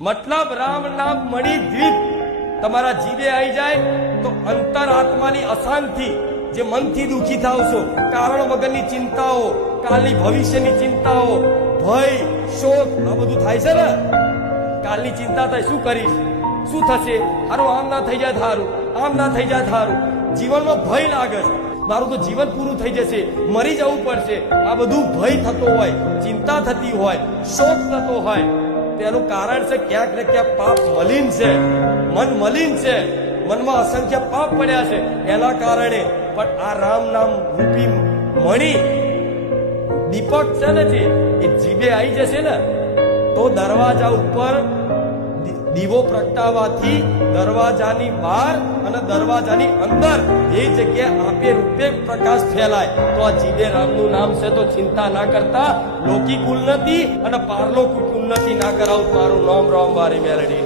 મતલબ રામ નામ મણી દ્વીપ તમારા જીવે આવી જાય તો અંતર આત્માની અશાંતિ, જે મનથી દુઃખી થાવ છો, કારણ વગરની ચિંતાઓ, કાલની ભવિષ્યની ચિંતાઓ, ભય, શોક, આ બધું થાય છે ને. કાલની ચિંતા થાય, શું કરીશ, શું થશે, હારું આમ ના થઈ જાય, થારું આમ ના થઈ જાય, થારું. જીવનમાં ભય લાગે છે, મારું તો જીવન પૂરું થઈ જશે, મરી જવું પડશે. આ બધું ભય થતો હોય, ચિંતા થતી હોય, શોક થતો હોય, તેનું કારણ છે ક્યાંક ને ક્યાંક પાપ મલિન છે, મન મલિન છે, મનમાં અસંખ્ય પાપ પડ્યા છે. એના કારણે પણ આ રામ નામ રૂપી મણી દીપક છે ને, જે એ જીભે આવી જશે ને, તો દરવાજા ઉપર દીવો પ્રગટાવવાથી દરવાજાની બહાર અને દરવાજાની અંદર એ જગ્યાએ આપે રૂપે પ્રકાશ ફેલાય. તો આ જીવે રામનું નામ છે, તો ચિંતા ના કરતા લૌકિક ઉન્નતિ અને પારલૌકિક ઉન્નતિ ના કરાવું. મારું નામ રામ વારી મેલડી.